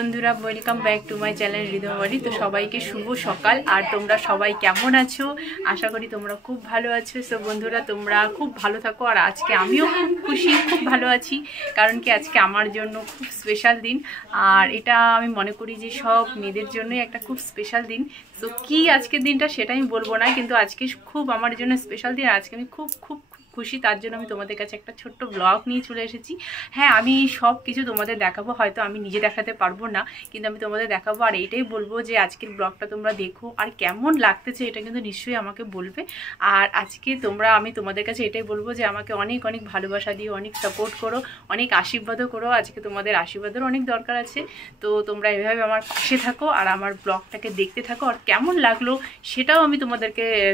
বন্ধুরা, welcome back to my channel রিদমবাড়ি। তো সবাইকে শুভ সকাল। আর তোমরা সবাই কেমন আছো? আশা করি তোমরা খুব ভালো আছো। সো বন্ধুরা, তোমরা খুব ভালো থাকো। আর আজকে আমিও খুব খুশি, খুব ভালো আছি, কারণ কি আজকে আমার জন্য খুব স্পেশাল দিন। আর এটা আমি মনে করি যে সব মেয়েদের জন্যই একটা খুব স্পেশাল দিন। তো কি আজকের দিনটা সেটা আমি বলবো না, কিন্তু আজকে খুব আমার জন্য স্পেশাল দিন। আজকে আমি খুব খুব খুশি, তার জন্য আমি তোমাদের কাছে একটা ছোট্ট ব্লগ নিয়ে চলে এসেছি। হ্যাঁ, আমি সব কিছু তোমাদের দেখাবো, হয়তো আমি নিজে দেখাতে পারবো না, কিন্তু আমি তোমাদের দেখাবো। আর এইটাই বলবো যে আজকের ব্লগটা তোমরা দেখো, আর কেমন লাগতেছে এটা কিন্তু নিশ্চয়ই আমাকে বলবে। আর আজকে আমি তোমাদের কাছে এটাই বলবো যে আমাকে অনেক অনেক ভালোবাসা দিও, অনেক সাপোর্ট করো, অনেক আশীর্বাদও করো। আজকে তোমাদের আশীর্বাদেরও অনেক দরকার আছে। তো তোমরা এভাবে আমার পাশে থাকো আর আমার ব্লগটাকে দেখতে থাকো। আর কেমন লাগলো সেটাও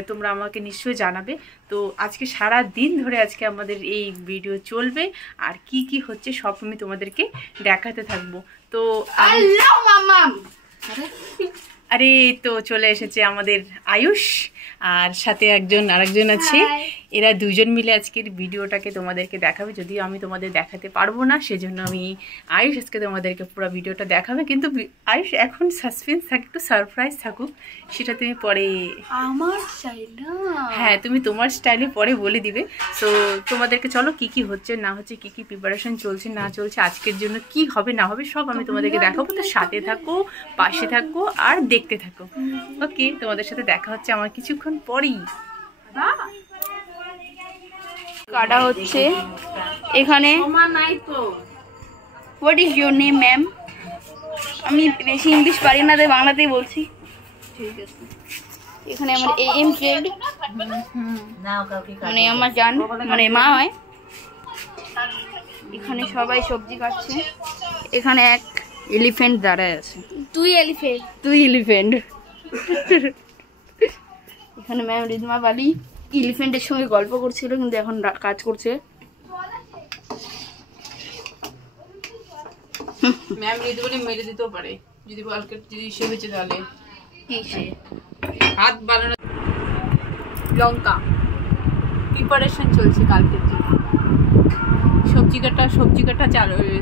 তোমরা আমাকে নিশ্চয়ই জানাবে। তো আজকে সারা দিন ধরে আজকে আমাদের এই ভিডিও চলবে, আর কি কি হচ্ছে সব আমি তোমাদেরকে দেখাতে থাকবো। তো আরে তো চলে এসেছে আমাদের আয়ুষ, আর সাথে আরেকজন আছে। এরা দুজন মিলে আজকের ভিডিওটাকে তোমাদেরকে দেখাবে, যদিও আমি তোমাদের দেখাতে পারবো না, সেজন্য আমি আয়ুষ আজকে তোমাদেরকে পুরো ভিডিওটা দেখাবে। কিন্তু আয়ুষ এখন সাসপেন্স থাকে, একটু সারপ্রাইজ থাকুক, সেটা তুমি পরে আমার স্টাইলে, হ্যাঁ তুমি তোমার স্টাইলে পরে বলে দিবে। তো তোমাদেরকে চলো কি কি হচ্ছে না হচ্ছে, কি কি প্রিপারেশন চলছে না চলছে, আজকের জন্য কি হবে না হবে সব আমি তোমাদেরকে দেখাবো। তো সাথে থাকো, পাশে থাকো আর দেখতে থাকো। ওকে, তোমাদের সাথে দেখা হচ্ছে আমার কিছুক্ষণ পরেই। কাটা হচ্ছে এখানে। What is your name ma'am? আমি বেশি ইংলিশ পারি না, তাই বাংলাতেই বলছি। ঠিক আছে। এখানে আমার AM জেড, মানে আমার জান, মানে মা হয়। এখানে সবাই সবজি কাটছে। এখানে এক এলিফ্যান্ট দাঁড়ায় আছে। তুই এলিফ্যান্ট। এখানে ম্যাম রিদমা বালি এলিফ্যান্টের সঙ্গে গল্প করছিল, কিন্তু এখন কাজ করছে। ম্যাম রিদমা মেরে দিতেও পারে, যদি সে হয়েছে তাহলে কি সে হাত বানানো। লঙ্কা প্রিপারেশন চলছে কালকের জন্য। সবজি কাটা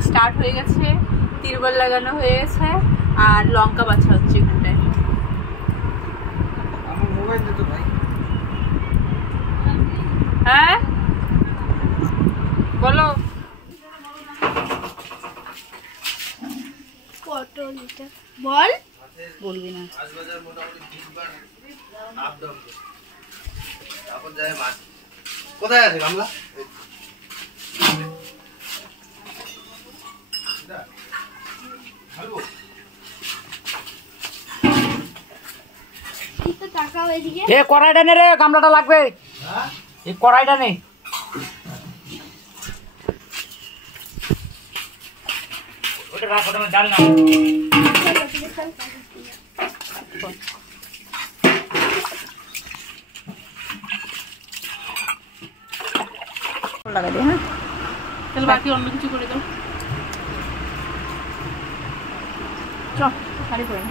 স্টার্ট হয়ে গেছে, তিরবল লাগানো হয়ে গেছে, আর লঙ্কা বাছা হচ্ছে এখানটায়। হ্যাঁ বলো। বল, বলবি না। কোথায় আছে গামলা? কড়াইটা নে রে, গামলাটা লাগবে। এই কড়াইটা নে। ওটা রাখ, ওটা ডাল না। লাগাবে। হ্যাঁ, তাহলে বাকি অন্য কিছু করে দাও। চল শাড়ি পরে।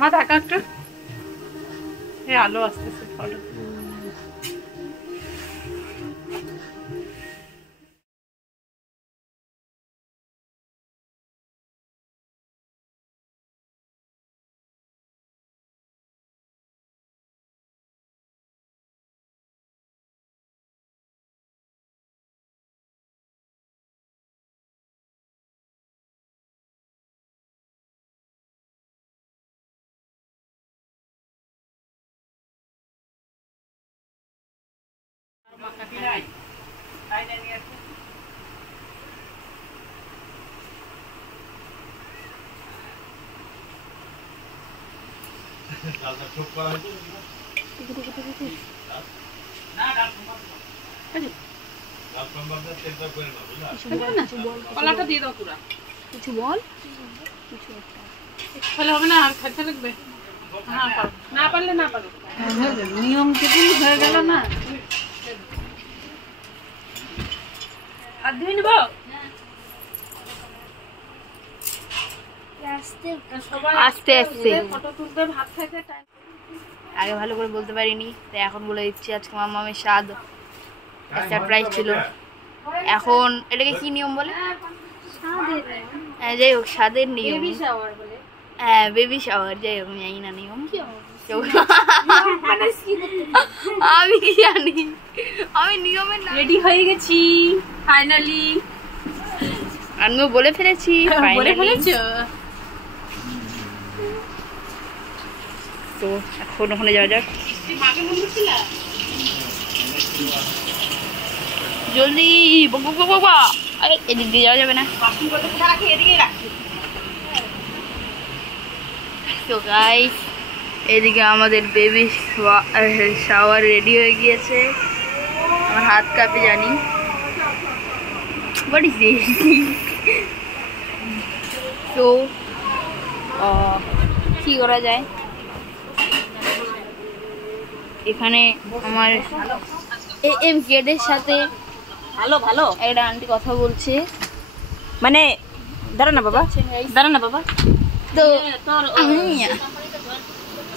মা টাকা একটা আলো আসতেছে, ফটো কলাটা দিয়ে দাও পুরা। কিছু বল, তাহলে হবে না, আর থাকতে লাগবে। হ্যাঁ, না পারলে না পারো, নিয়ম যদি হয়ে গেল না। হাত ধুয়ে নেব। আস্তে আস্তে আগে ভালো করে বলতে পারিনি, তাই এখন বলে দিচ্ছি। আজকে মামামের স্বাদ সারপ্রাইজ ছিল। এখন এটাকে কি নিয়ম বলে? যাই হোক, স্বাদের নিয়ম। হ্যাঁ, বেবি শাওয়ার। যাই হোক, আমি জানি না নিয়ম। আমি কি জানি, আমি নিয়মের নাম। রেডি হয়ে গেছি ফাইনালি। আমিও বলে ফেলেছি। বলে ফেলেছো? তো এখন ওখানে যাওয়া যাক। জলদি বাবা, এদিক দিয়ে যাওয়া যাবে না। তো গাইস, এদিকে আমাদের বেবি শাওয়ার রেডি হয়ে গিয়েছে। আমার হাত কাঁপে, জানি। What is this? তো কি করা যায়? এখানে আমার এম গেটের সাথে ভালো একটা আন্টি কথা বলছে। মানে দাঁড়া না বাবা, তো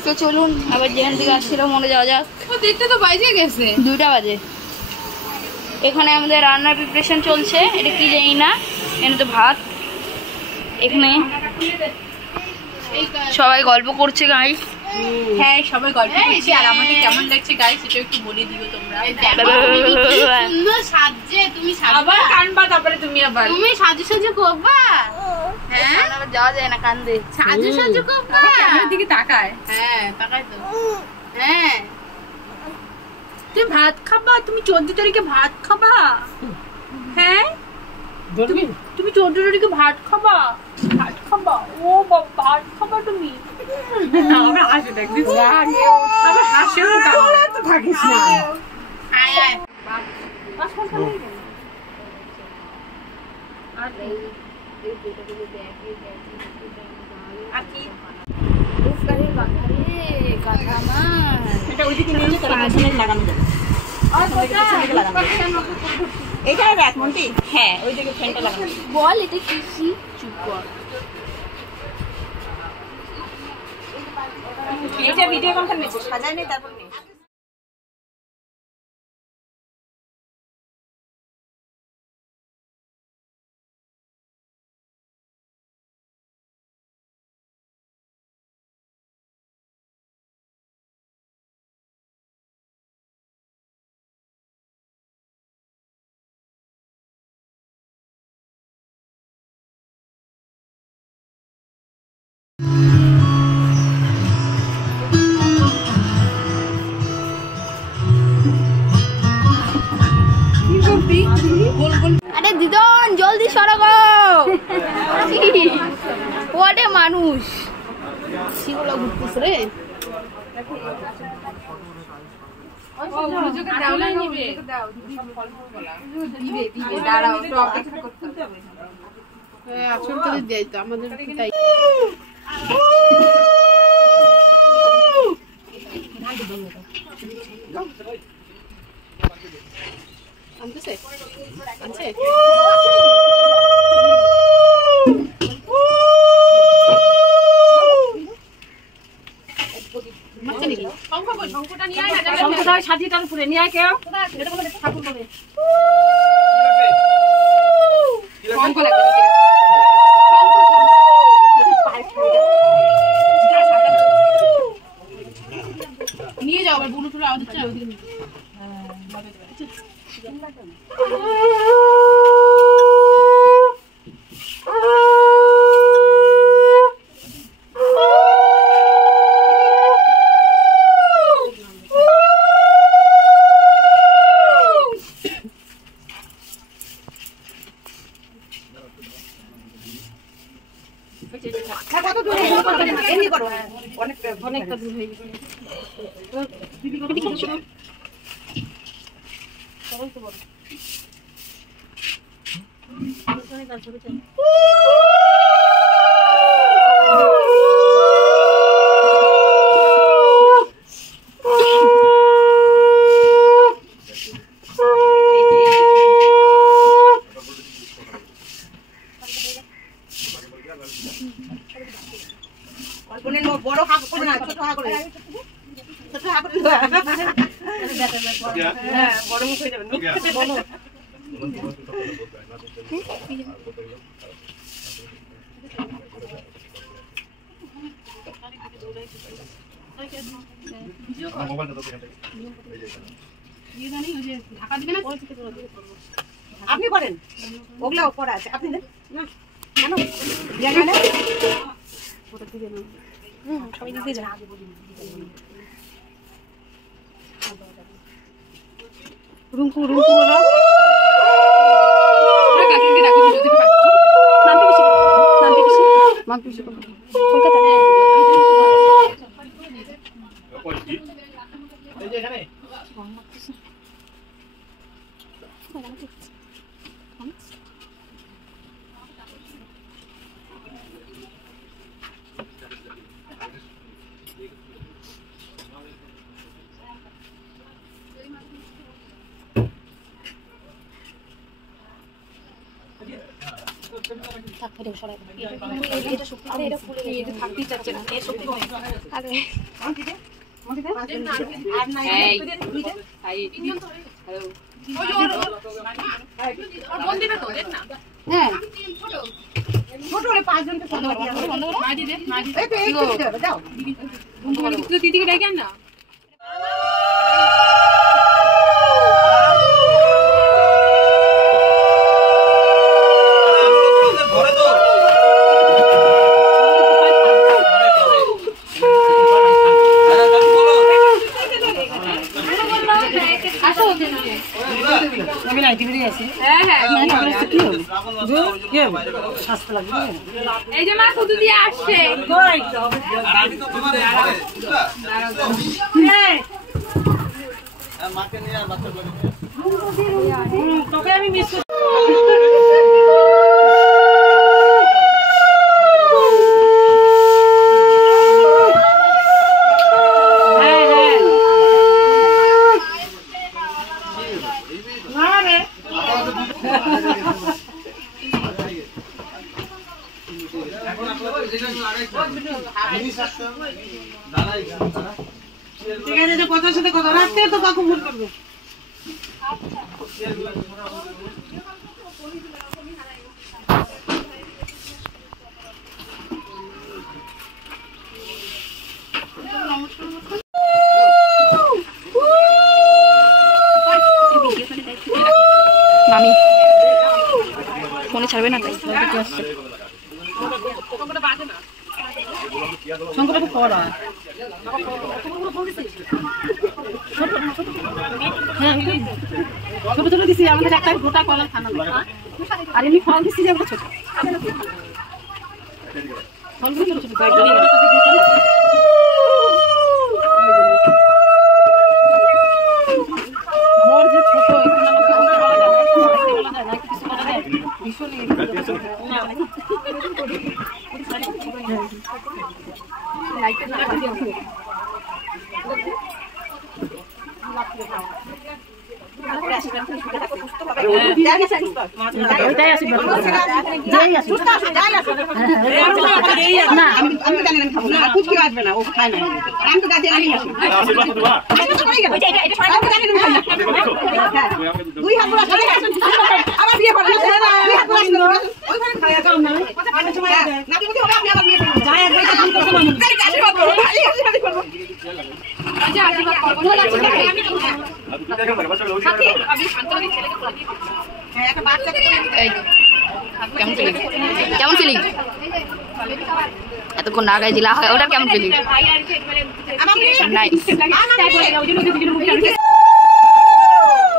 তো চলুন আবার যেখান থেকে আসছিল মনে যাওয়া যাক। দেখতে তো বাজে গেছে 2টা বাজে। এখানে আমাদের রান্নার প্রিপারেশন চলছে। এটা কি জানি না, এখানে তো ভাত। এখানে সবাই গল্প করছে গাইস। হ্যাঁ, সবাই গল্প করছে। আর আমাকে কেমন লাগছে গাইস সেটা একটু বলে দিও তোমরা। তুমি আবার কানবা, তারপরে তুমি সাজু করবা। হ্যাঁ, যাওয়া যায় না, কান্দে। সাজু করবা, ক্যামেরার দিকে তাকায়। হ্যাঁ তাকাই তো। হ্যাঁ, তুমি ভাত খাবা? তুমি 14 তারিখে ভাত খাবা? হ্যাঁ, তুমি 14 তারিখে ভাত খাবা? ও বাবা, ভাত খাবা তুমি? আমরা হাসি দেখছিস, আমরা হাসিও তো থাকিস না। আয় আয়। এটা ওইদিকে নিয়ে লাগানো যাবে। এইটা দেখ মন্টি। হ্যাঁ, ওইদিকে ফ্যানটা লাগানো। বল এটা কি? চুপ কর। এটা ভিডিও কনফারেন্স সাজায় নেই, তারপর নেই। আরে দিদন, জলদি সরো গো। ওরে মানুষ সেগুলো ঘুরতেছে রে। নিয়ে যাও, আবার বুলু টুলু আওয়াজ হচ্ছে। অনেকটা দূর হয়ে গেছে। বড় মুখ হয়ে যাবে আপনি করেন ওগুলো করা আছে আপনি দেন না কেন সবাই দিতে যান রুমকু থাকতেই চাচ্ছে না দিদিকে ডেকে আন না এই যে মা কুদু দিয়ে আসছে তোকে আমি মিস ঠিক আছে যে কথার সাথে কথা রাখতে তো কাকু ভুল করবে মামি ফোনে ছাড়বে না তাই সংকল্প করা ছোট ছোট দিছি আমাদের একটা গোটা কলা খানা আর এমনি ফল দিছি যে ছোট ফলগুলো ছোট ছোট ভোর যে ছোট ভীষণ কেমন ফিলিং এতক্ষণ না গাই দিলা ওটা কেমন ফিলিং নাইস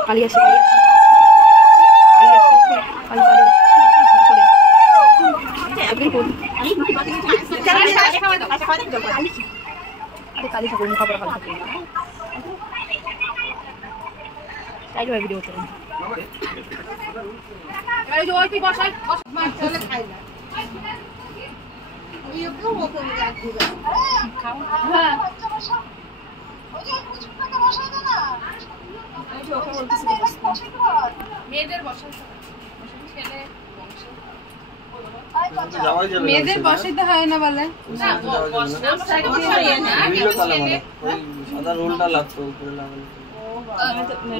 পালিয়ে আসি কালি ঠাকুর খাবার ভালো থাকে তাই ভিডিও করতে যাওয়াই যাবে মেয়েদের বসাইতে হয় না বলে সাদা রোলটা লাগতো উপরে লাগানো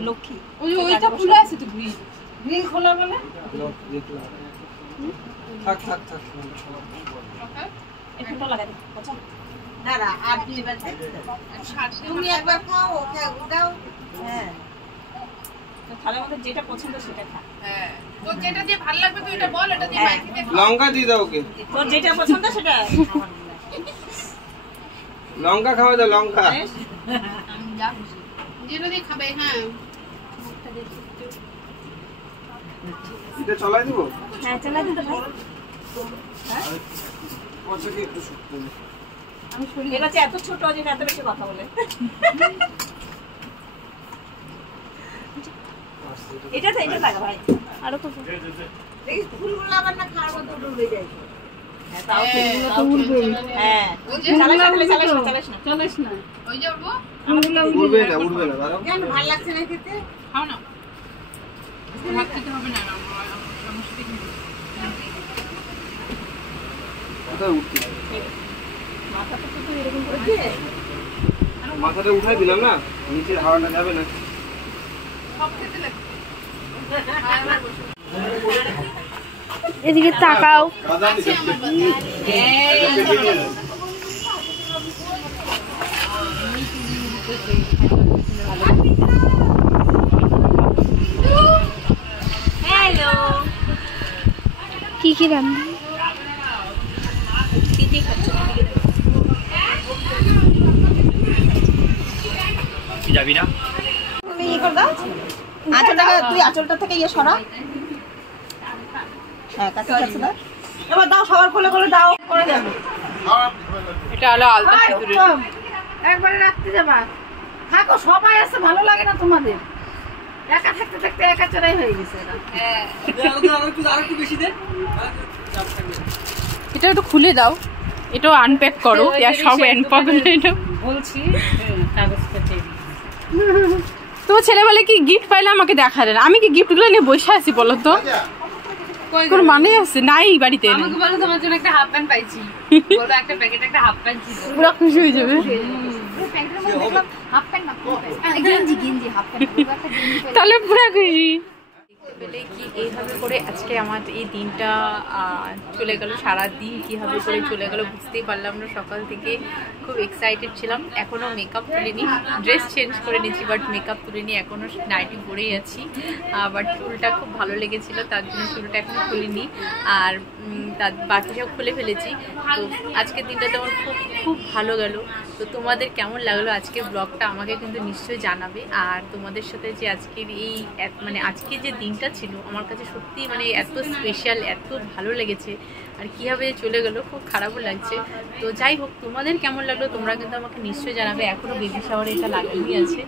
লক্ষ্মী ওইটা খুলে আছে তো গ্রিল খোলা বলে দেখলাম থাক থাক থাক একটু লাগাই দে আচ্ছা দাঁড়া আর দুইবার তুমি একবার খাও ওটাও হ্যাঁ তাহলে আমাদের যেটা পছন্দ সেটা খা হ্যাঁ তোর যেটা দিয়ে ভালো লাগবে তুই এটা বল, এটা দিয়ে মাইকে দে। লঙ্কা দিয়ে দাও ওকে তোর যেটা পছন্দ সেটা লঙ্কা খাওয়া দাও লঙ্কা যেটা দিয়ে খাবে। হ্যাঁ এটা চলাই দিব হ্যাঁ চালা দিতে ভাই পছন্দ একটু শুকনো আমি শুনি এটা হচ্ছে এত ছোট যে এত বেশি কথা বলে এটা লাগা ভাই আরো কত দেখি ফুলগুলো আবার না খাওয়ার মতো ডুবে যায় হ্যাঁ তাও ফুলগুলো তো উড়বে হ্যাঁ চালাস না ওই যাবো উড়বে না দাঁড়াও কেন ভালো লাগছে না খেতে খাও না, ভাত খেতে হবে না সমস্যা নেই। কোথায় উঠতে মাথাটা তো এরকম করে দিয়ে মাথাটা উঠাই দিলাম না, নিচের হাওয়াটা যাবে না। সব খেতে লাগবে। এদিকে তাকাও হ্যালো কি রান্না যাবি না? তুমি ই করে দাও আঁচলটা, তুই আঁচলটা থেকে ইয়ে সরা। হ্যাঁ কাছে কাছে দাও, এবার দাও সবার কোলে কোলে দাও করে যাবে। এটা হলো আলতা সিঁদুরের। একবারে রাখতে যাবা থাকো সবাই আছে ভালো লাগে না তোমাদের একা থাকতে থাকতে একা চড়াই হয়ে গেছে এটা একটু খুলে দাও, এটাও আনপ্যাক করো, আর সব আনপ্যাক এটা বলছি কাগজটা তোমার ছেলেবেলা কি গিফট পাইলে আমাকে দেখা দেন, আমি কি গিফটগুলো নিয়ে বসে আছি বলো তো? কোনো মানে আছে নাই বাড়িতে? আমাকে বলো তোমার জন্য একটা হাফ প্যান্ট পাইছি বলো একটা প্যাকেট একটা হাফ প্যান্ট ছিল পুরো খুশি হয়ে যাবে। হাফ প্যান্ট না গেঞ্জি গেঞ্জি হাফ প্যান্ট একটা গেঞ্জি তাহলে পুরো খুশি। বলে কি এইভাবে করে আজকে আমার এই দিনটা চলে গেল, সারা দিন কীভাবে করে চলে গেল বুঝতেই পারলাম না। সকাল থেকে খুব এক্সাইটেড ছিলাম, এখনও মেকআপ তুলিনি, ড্রেস চেঞ্জ করে নিয়েছি বাট মেকআপ তুলিনি, এখনও নাইটি পরেই আছি। বাট চুলটা খুব ভালো লেগেছিলো তার জন্য চুলটা এখনও খুলিনি, আর তার বাকি সব খুলে ফেলেছি। তো আজকের দিনটা তো আমার খুব খুব ভালো গেল। তো তোমাদের কেমন লাগলো আজকের ব্লগটা আমাকে কিন্তু নিশ্চয়ই জানাবে। আর তোমাদের সাথে যে আজকের এই মানে আজকে যে দিনটা ছিল আমার কাছে সত্যি মানে এত স্পেশাল, এত ভালো লেগেছে, আর কীভাবে চলে গেলো খুব খারাপও লাগছে। তো যাই হোক তোমাদের কেমন লাগলো তোমরা কিন্তু আমাকে নিশ্চয়ই জানাবে, এখনও বেবি শাওয়ারে এটা লাগানোই আছে।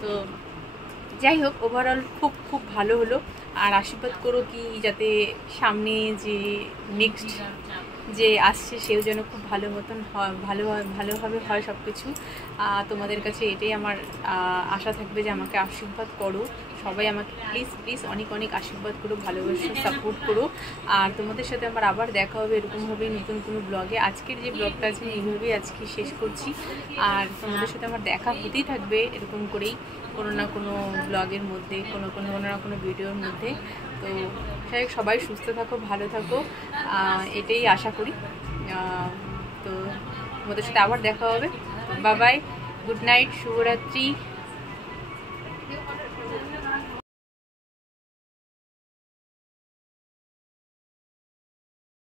তো যাই হোক ওভারঅল খুব খুব ভালো হলো। আর আশীর্বাদ করো কি যাতে সামনে যে নেক্সট যে আসছে সেও যেন খুব ভালো মতন হয়, ভালোভাবে হয় সব কিছু। তোমাদের কাছে এটাই আমার আশা থাকবে যে আমাকে আশীর্বাদ করো, সবাই আমাকে প্লিজ প্লিজ অনেক অনেক আশীর্বাদ করো, ভালোবাসো, সাপোর্ট করো। আর তোমাদের সাথে আমার আবার দেখা হবে এরকমভাবেই নতুন কোনো ব্লগে। আজকের যে ব্লগটা আছে এইভাবেই আজকে শেষ করছি, আর তোমাদের সাথে আমার দেখা হতেই থাকবে এরকম করেই কোনো না কোনো ব্লগের মধ্যে, কোনো না কোনো ভিডিওর মধ্যে। তো সবাই সুস্থ থাকো, ভালো থাকো, এটাই আশা করি। তো তোমাদের সাথে আবার দেখা হবে। বাই বাই, গুড নাইট, শুভরাত্রি।